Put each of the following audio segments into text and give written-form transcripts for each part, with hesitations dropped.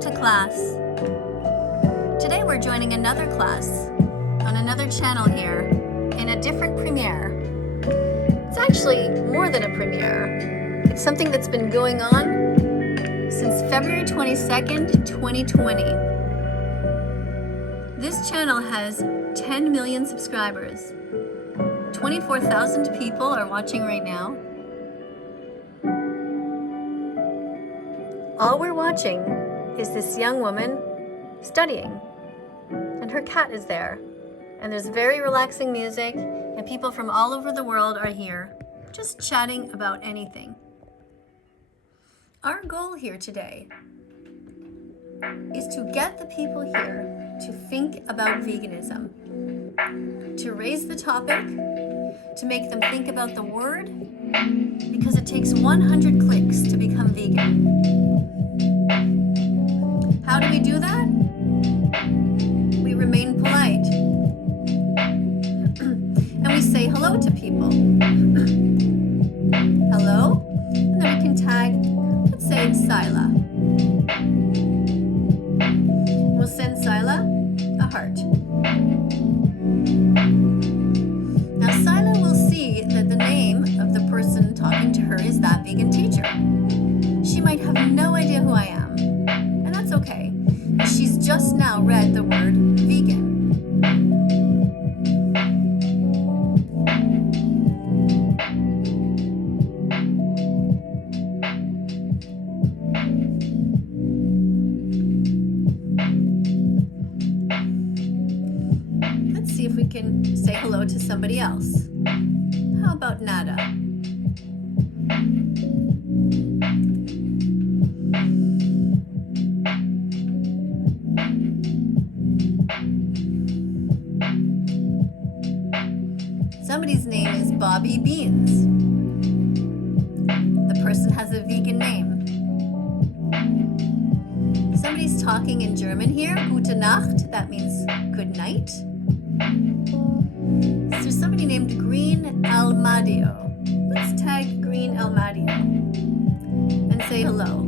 Welcome to class. Today we're joining another class on another channel here in a different premiere. It's actually more than a premiere. It's something that's been going on since February 22nd, 2020. This channel has 10 million subscribers. 24,000 people are watching right now. All we're watching is this young woman studying, and her cat is there. And there's very relaxing music, and people from all over the world are here, just chatting about anything. Our goal here today is to get the people here to think about veganism, to raise the topic, to make them think about the word, because it takes 100 clicks to become vegan. How do we do that? We remain polite. And we say hello to people. Hello? And then we can tag, let's say, Sila. We'll send Sila a heart. Now Sila will see that the name of the person talking to her is that vegan teacher. She might have no idea who I am, and that's okay. She's just now read the word vegan. Let's see if we can say hello to somebody else. How about Nada? Somebody's name is Bobby Beans. The person has a vegan name. Somebody's talking in German here. Gute Nacht. That means good night. There's somebody named Green Almadio. Let's tag Green Almadio and say hello.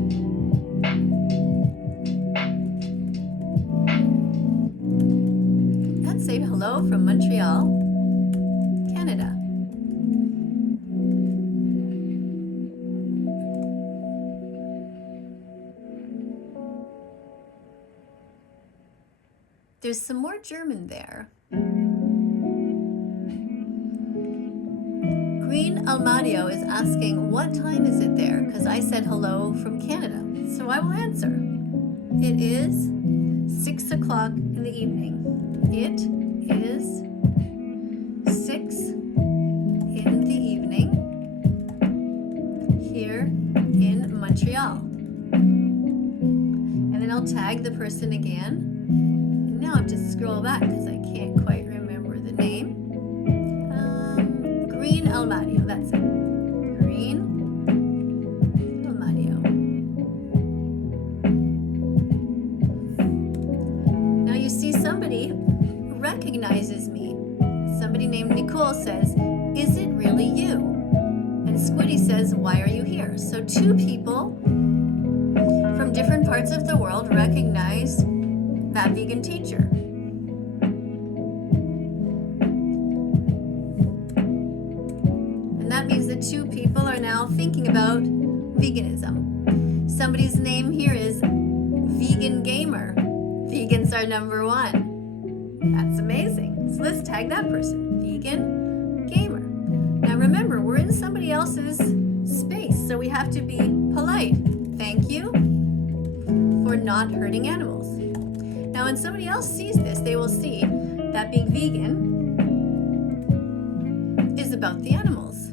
And say hello from Montreal, Canada. There's some more German there. Green Almadio is asking, what time is it there? Because I said hello from Canada. So I will answer. It is 6 o'clock in the evening. It is 6 in the evening here in Montreal. And then I'll tag the person again. And now I have to scroll back because I can't quite remember the name. Green Almadio, that's it. Green Almadio. Now you see somebody recognizes me. Somebody named Nicole says, is it really you? And Squiddy says, why are you here? So two people from different parts of the world recognize that vegan teacher. And that means that two people are now thinking about veganism. Somebody's name here is Vegan Gamer. Vegans are number one. That's amazing. So let's tag that person, Vegan Gamer. Now remember, we're in somebody else's space, so we have to be polite. Thank you for not hurting animals. Now when somebody else sees this, they will see that being vegan is about the animals.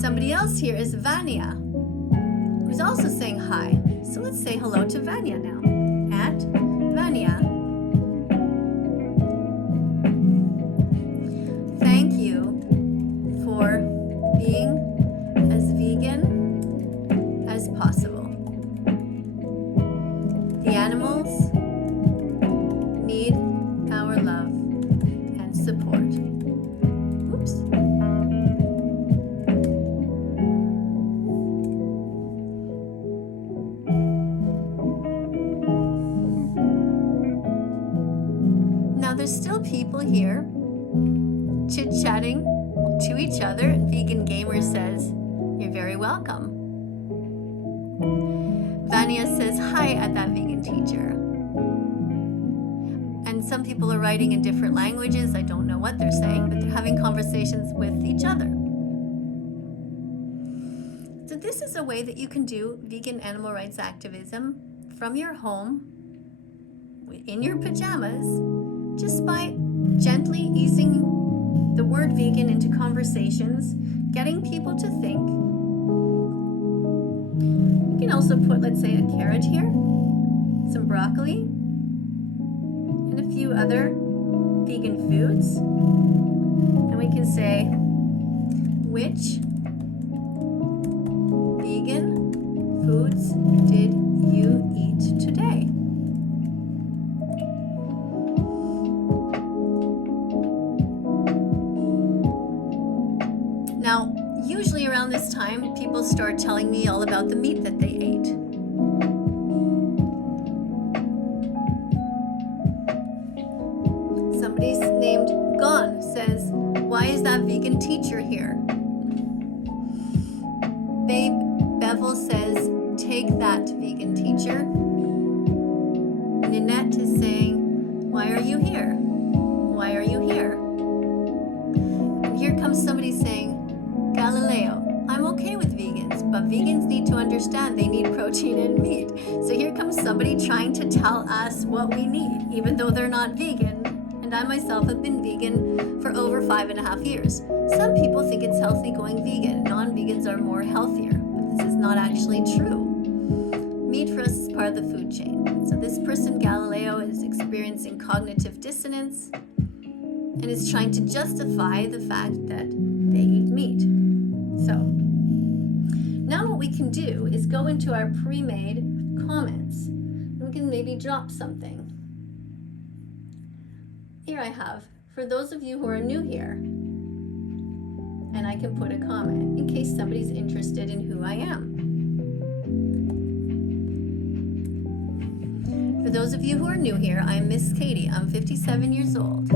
Somebody else here is Vanya, who's also saying hi. So let's say hello to Vanya now. At Vanya. Thank you for being as vegan as possible. The animals need our love and support. Oops. Now there's still people here chit-chatting to each other, and Vegan Gamer says, "You're very welcome." Vania says hi at that vegan teacher. And some people are writing in different languages. I don't know what they're saying, but they're having conversations with each other. So this is a way that you can do vegan animal rights activism from your home, in your pajamas, just by gently easing the word vegan into conversations, getting people to think. You can also put, let's say, a carrot here, some broccoli, and a few other vegan foods. And we can say, which vegan foods did you eat today? Now, usually around this time, people start telling me all about the meat that they ate. Somebody's named Gon says, "Why is that vegan teacher here?" Babe Bevel says, "Take that, vegan teacher." Ninette is saying, "Why are you here? Why are you here?" And here comes somebody saying, "Galileo, I'm okay with vegans, but vegans need to understand they need protein and meat." So here comes somebody trying to tell us what we need, even though they're not vegan. And I myself have been vegan for over 5.5 years. Some people think it's healthy going vegan. Non-vegans are more healthier, but this is not actually true. Meat for us is part of the food chain. So this person, Galileo, is experiencing cognitive dissonance and is trying to justify the fact that they eat meat. So now what we can do is go into our pre-made comments. We can maybe drop something. Here I have, for those of you who are new here, and I can put a comment in case somebody's interested in who I am. For those of you who are new here, I'm Miss Kadie. I'm 57 years old.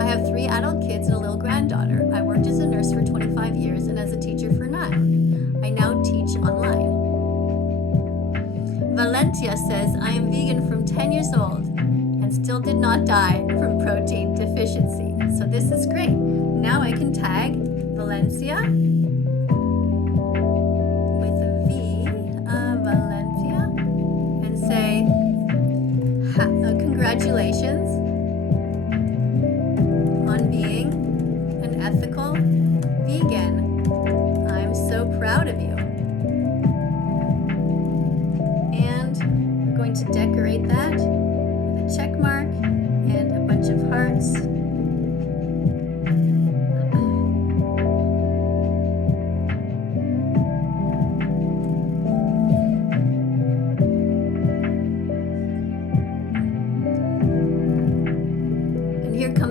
I have 3 adult kids and a little granddaughter. I worked as a nurse for 25 years and as a teacher for 9. I now teach online. Valentia says, "I am vegan from 10 years old and still did not die from protein deficiency." So this is great. Now I can tag Valencia with a V, Valencia, and say, "Congratulations on being an ethical vegan. I'm so proud of you." And we're going to decorate that with a check mark and a bunch of hearts.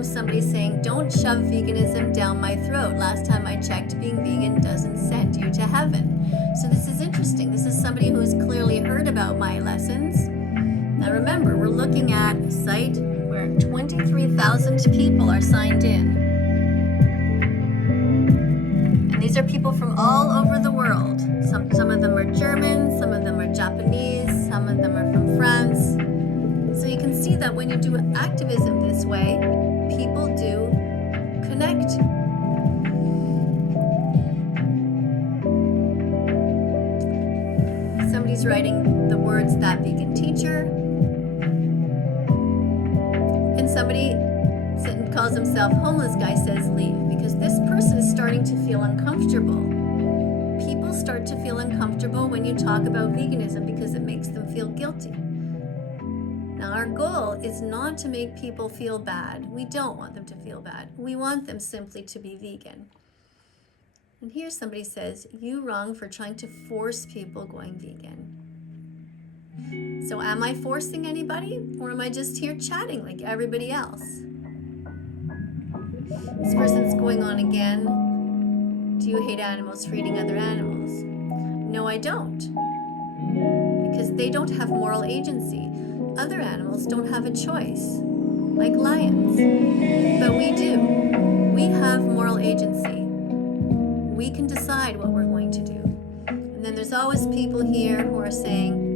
Somebody saying, "Don't shove veganism down my throat. Last time I checked, being vegan doesn't send you to heaven." So this is interesting. This is somebody who has clearly heard about my lessons. Now remember, we're looking at a site where 23,000 people are signed in. And these are people from all over the world. Some of them are German, some of them are Japanese, some of them are from France. So you can see that when you do activism this way, people do connect. Somebody's writing the words, "that vegan teacher." And somebody calls himself homeless guy says, "Leave," because this person is starting to feel uncomfortable. People start to feel uncomfortable when you talk about veganism because it makes them feel guilty. Now, our goal is not to make people feel bad. We don't want them to feel bad. We want them simply to be vegan. And here somebody says, "You wrong for trying to force people going vegan." So am I forcing anybody, or am I just here chatting like everybody else? This person's going on again. "Do you hate animals for eating other animals?" No, I don't. Because they don't have moral agency. Other animals don't have a choice. like lions. But we do. We have moral agency. We can decide what we're going to do. And then there's always people here who are saying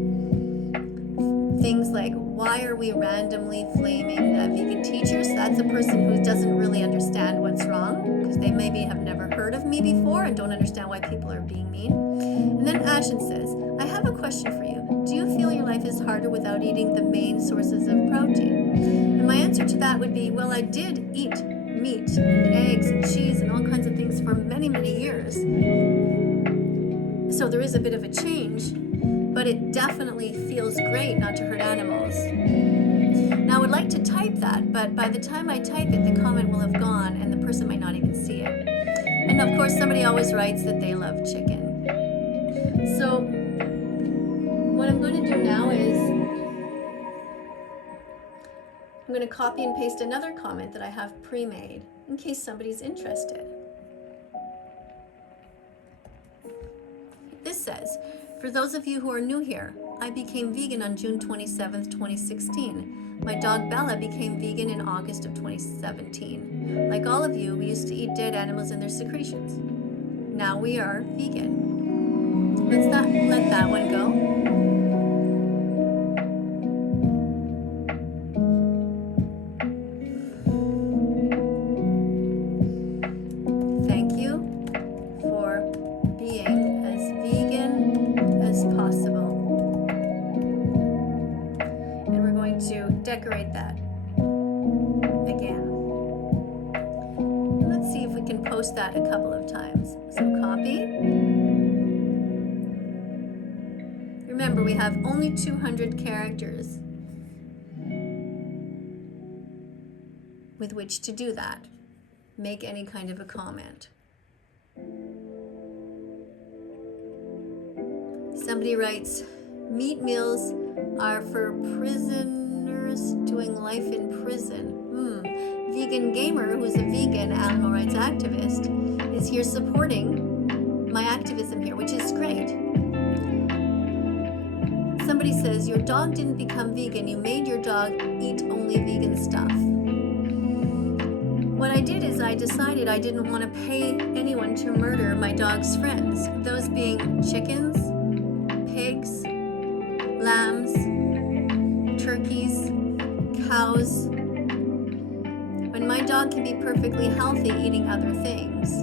things like, why are we randomly flaming vegan teachers? That's a person who doesn't really understand what's wrong, because they maybe have never heard of me before and don't understand why people are being mean. And then Ashen says, I have a question for you. Do you feel your life is harder without eating the main sources of protein? And my answer to that would be, well, I did eat meat and eggs and cheese and all kinds of things for many, many years. So there is a bit of a change, but it definitely feels great not to hurt animals. Now I would like to type that, but by the time I type it, the comment will have gone and the person might not even see it. And of course, somebody always writes that they love chicken. So what I'm going to do now is I'm going to copy and paste another comment that I have pre-made in case somebody's interested. This says, for those of you who are new here, I became vegan on June 27th, 2016. My dog Bella became vegan in August of 2017. Like all of you, we used to eat dead animals and their secretions. Now we are vegan. Let's not let that one go. Thank you for being as vegan as possible. And we're going to decorate that again. Let's see if we can post that a couple of times. So copy. Remember, we have only 200 characters with which to do that. Make any kind of a comment. Somebody writes, meat meals are for prisoners doing life in prison. Vegan Gamer, who's a vegan animal rights activist, is here supporting my activism here, which is great. Somebody says, your dog didn't become vegan, you made your dog eat only vegan stuff. What I did is I decided I didn't want to pay anyone to murder my dog's friends, those being chickens, pigs, lambs, turkeys, cows, when my dog can be perfectly healthy eating other things.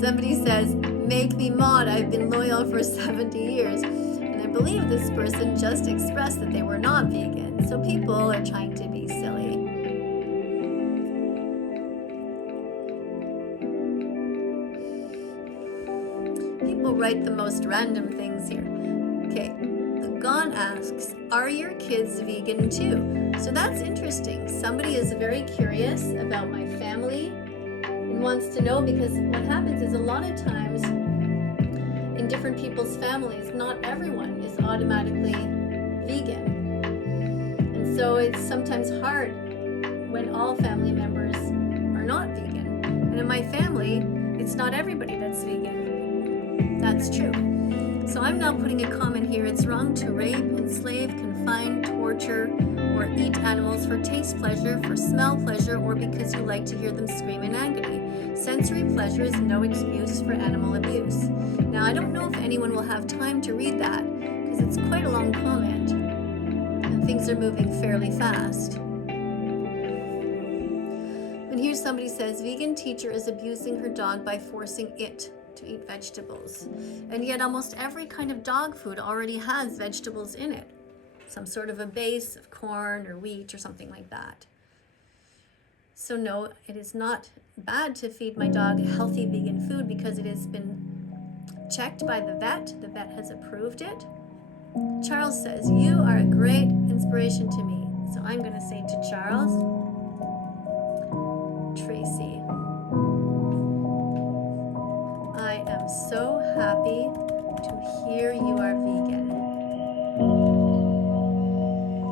Somebody says, make me mod, I've been loyal for 70 years. And I believe this person just expressed that they were not vegan. So people are trying to be silly. People write the most random things here. Okay, Gon asks, are your kids vegan too? So that's interesting. Somebody is very curious about my family. Wants to know, because what happens is a lot of times in different people's families, not everyone is automatically vegan. And so it's sometimes hard when all family members are not vegan. And in my family, it's not everybody that's vegan. That's true. So I'm now putting a comment here. It's wrong to rape, enslave, confine, torture, or eat animals for taste pleasure, for smell pleasure, or because you like to hear them scream in agony. Sensory pleasure is no excuse for animal abuse. Now, I don't know if anyone will have time to read that, because it's quite a long comment, and things are moving fairly fast. And here somebody says, vegan teacher is abusing her dog by forcing it to eat vegetables. And yet almost every kind of dog food already has vegetables in it. Some sort of a base of corn or wheat or something like that. So no, it is not bad to feed my dog healthy vegan food because it has been checked by the vet. The vet has approved it. Charles says, you are a great inspiration to me. So I'm going to say to Charles, Tracy, I am so happy to hear you are vegan.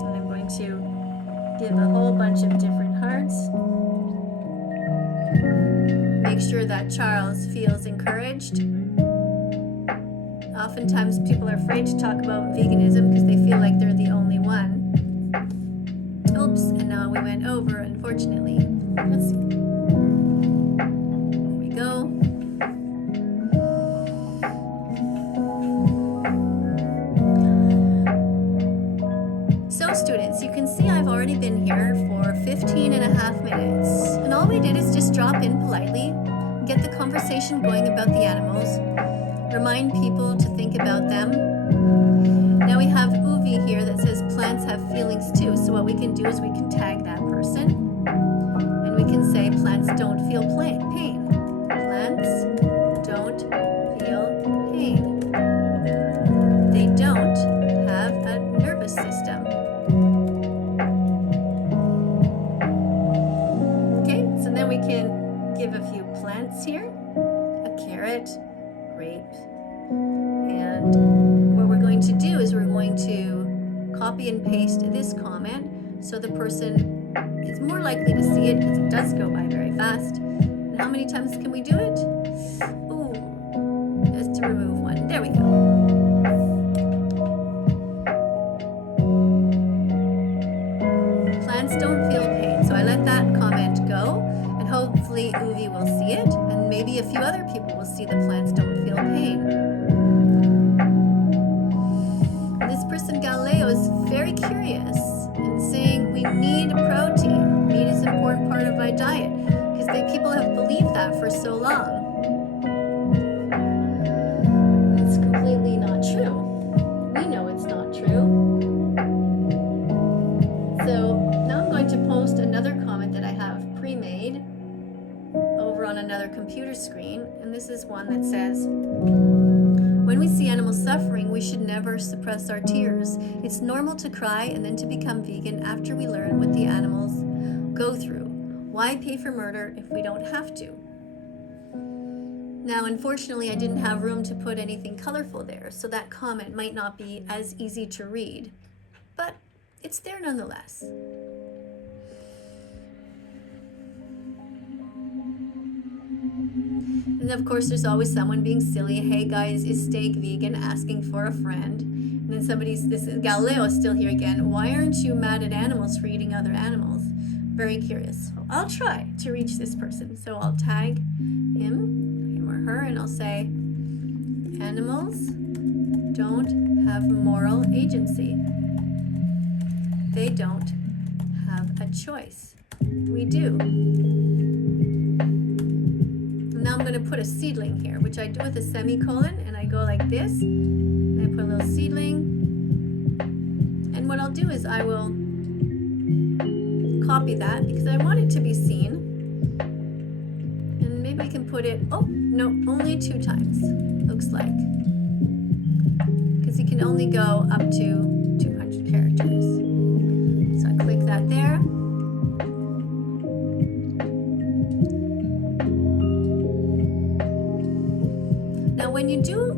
And I'm going to give a whole bunch of different hearts. Make sure that Charles feels encouraged. Oftentimes people are afraid to talk about veganism because they feel like they're the only one. Oops, and now we went over, unfortunately. Let's see. There we go. So students, you can see I've already been here for 15.5 minutes. And all we did is just drop in politely, get the conversation going about the animals, remind people to think about them. Now we have Uvi here that says plants have feelings too. So what we can do is we can tag that person and we can say plants don't feel pain. Plants don't feel pain. They don't have a nervous system. Okay, so then we can give a few plants here. A carrot, grape, and what we're going to do is we're going to copy and paste this comment so the person is more likely to see it because it does go by very fast. And how many times can we do it? Ooh, just to remove one. There we go. Plants don't feel pain. So I let that comment go, and hopefully Uvi will see it, and maybe a few other people will see the plants don't feel pain. This person Galileo is very curious and saying we need protein. Meat is an important part of my diet because people have believed that for so long. It's completely not true. We know it's not true. So now I'm going to post another comment that I have pre-made over on another computer screen, and this is one that says, when we see animals suffering, we should never suppress our tears. It's normal to cry and then to become vegan after we learn what the animals go through. Why pay for murder if we don't have to? Now, unfortunately, I didn't have room to put anything colorful there, so that comment might not be as easy to read, but it's there nonetheless. And of course, there's always someone being silly. Hey guys, is steak vegan? Asking for a friend. And then this is Galileo is still here again. Why aren't you mad at animals for eating other animals? Very curious. I'll try to reach this person. So I'll tag him or her, and I'll say, animals don't have moral agency. They don't have a choice. We do. Now I'm going to put a seedling here, which I do with a semicolon, and I go like this, and I put a little seedling, and what I'll do is I will copy that because I want it to be seen, and maybe I can put it, oh no, only 2 times, looks like, because you can only go up to 200 characters. So I click that there. When you do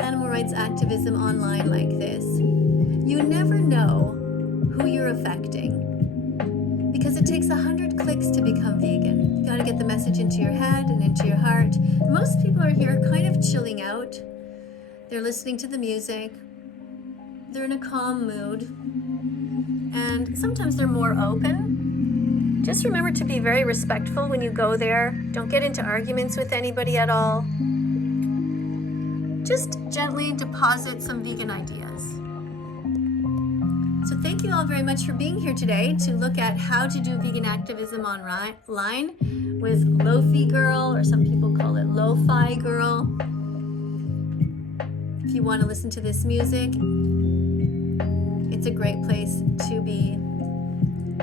animal rights activism online like this, you never know who you're affecting because it takes 100 clicks to become vegan. You got to get the message into your head and into your heart. Most people are here kind of chilling out. They're listening to the music. They're in a calm mood. And sometimes they're more open. Just remember to be very respectful when you go there. Don't get into arguments with anybody at all. Just gently deposit some vegan ideas. So thank you all very much for being here today to look at how to do vegan activism online with Lo-Fi Girl, or some people call it Lo-Fi Girl. If you want to listen to this music, it's a great place to be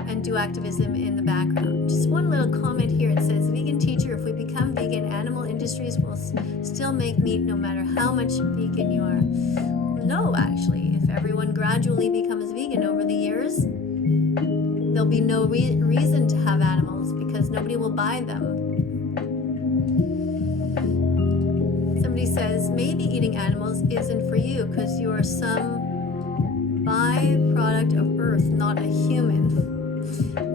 and do activism in the background. Just one little comment here. It says, vegan teacher, if we become vegan, animal industries will still make meat no matter how much vegan you are. No, actually, if everyone gradually becomes vegan over the years, there'll be no reason to have animals because nobody will buy them. Somebody says, maybe eating animals isn't for you because you are some byproduct of Earth, not a human.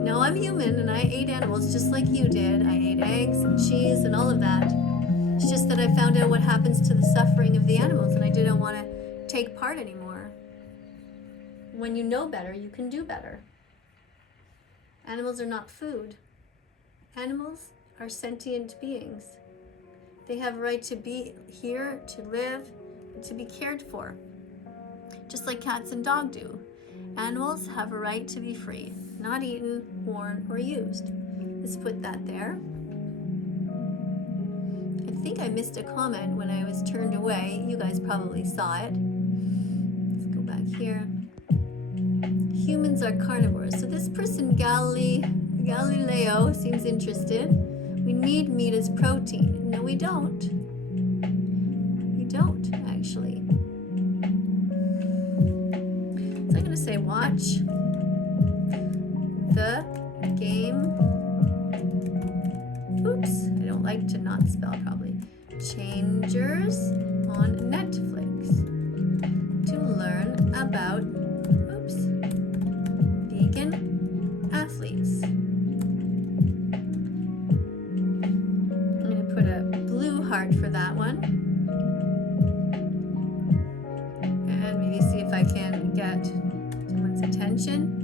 No, I'm human and I ate animals just like you did. I ate eggs and cheese and all of that. It's just that I found out what happens to the suffering of the animals, and I didn't want to take part anymore. When you know better, you can do better. Animals are not food. Animals are sentient beings. They have a right to be here, to live, and to be cared for. Just like cats and dogs do. Animals have a right to be free, not eaten, worn, or used. Let's put that there. I think I missed a comment when I was turned away. You guys probably saw it. Let's go back here. Humans are carnivores. So this person, Galileo, seems interested. We need meat as protein. No, we don't. We don't, actually. So I'm going to say watch the game. Oops, I don't like to not spell probably. Changers on Netflix to learn about, vegan athletes. I'm going to put a blue heart for that one. And maybe see if I can get someone's attention.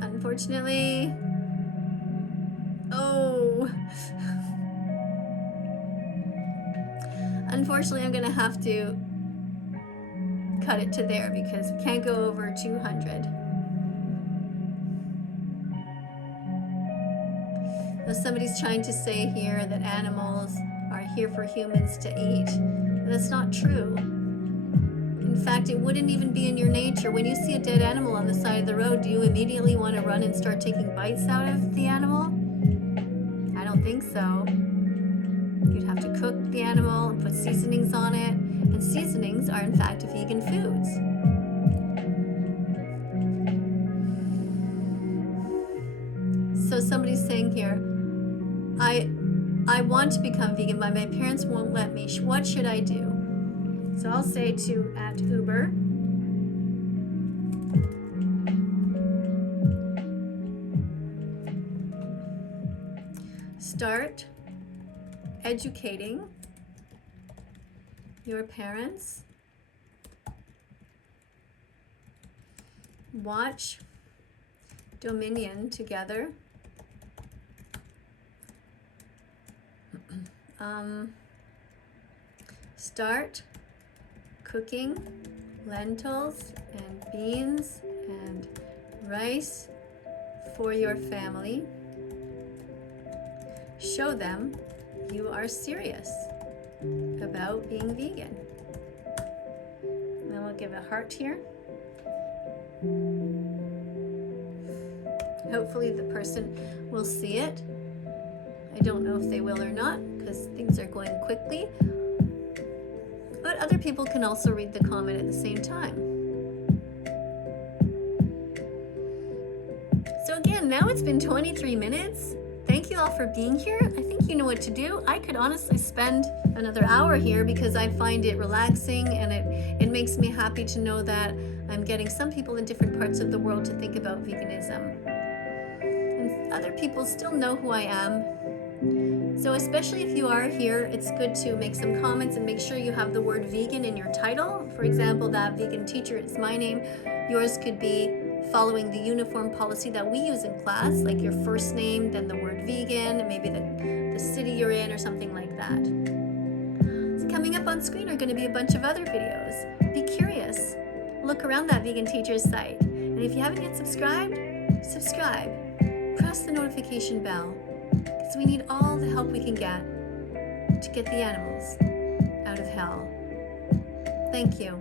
Unfortunately, unfortunately, I'm going to have to cut it to there because we can't go over 200. Now somebody's trying to say here that animals are here for humans to eat. That's not true. In fact, it wouldn't even be in your nature. When you see a dead animal on the side of the road, do you immediately want to run and start taking bites out of the animal? I don't think so. You'd have to cook the animal and put seasonings on it. And seasonings are, in fact, vegan foods. So somebody's saying here, I want to become vegan, but my parents won't let me. What should I do? So I'll say to @Uber, start educating your parents. Watch Dominion together. Start cooking lentils and beans and rice for your family. Show them you are serious about being vegan. And then we'll give a heart here. Hopefully the person will see it. I don't know if they will or not because things are going quickly. But other people can also read the comment at the same time. So again, now it's been 23 minutes. Thank you all for being here. I think you know what to do. I could honestly spend another hour here because I find it relaxing and it makes me happy to know that I'm getting some people in different parts of the world to think about veganism. And other people still know who I am. So especially if you are here, it's good to make some comments and make sure you have the word vegan in your title. For example, that vegan teacher is my name. Yours could be following the uniform policy that we use in class, like your first name, then the word vegan, and maybe the city you're in or something like that. So coming up on screen are going to be a bunch of other videos. Be curious. Look around that vegan teacher's site. And if you haven't yet subscribed, subscribe. Press the notification bell because we need all the help we can get to get the animals out of hell. Thank you.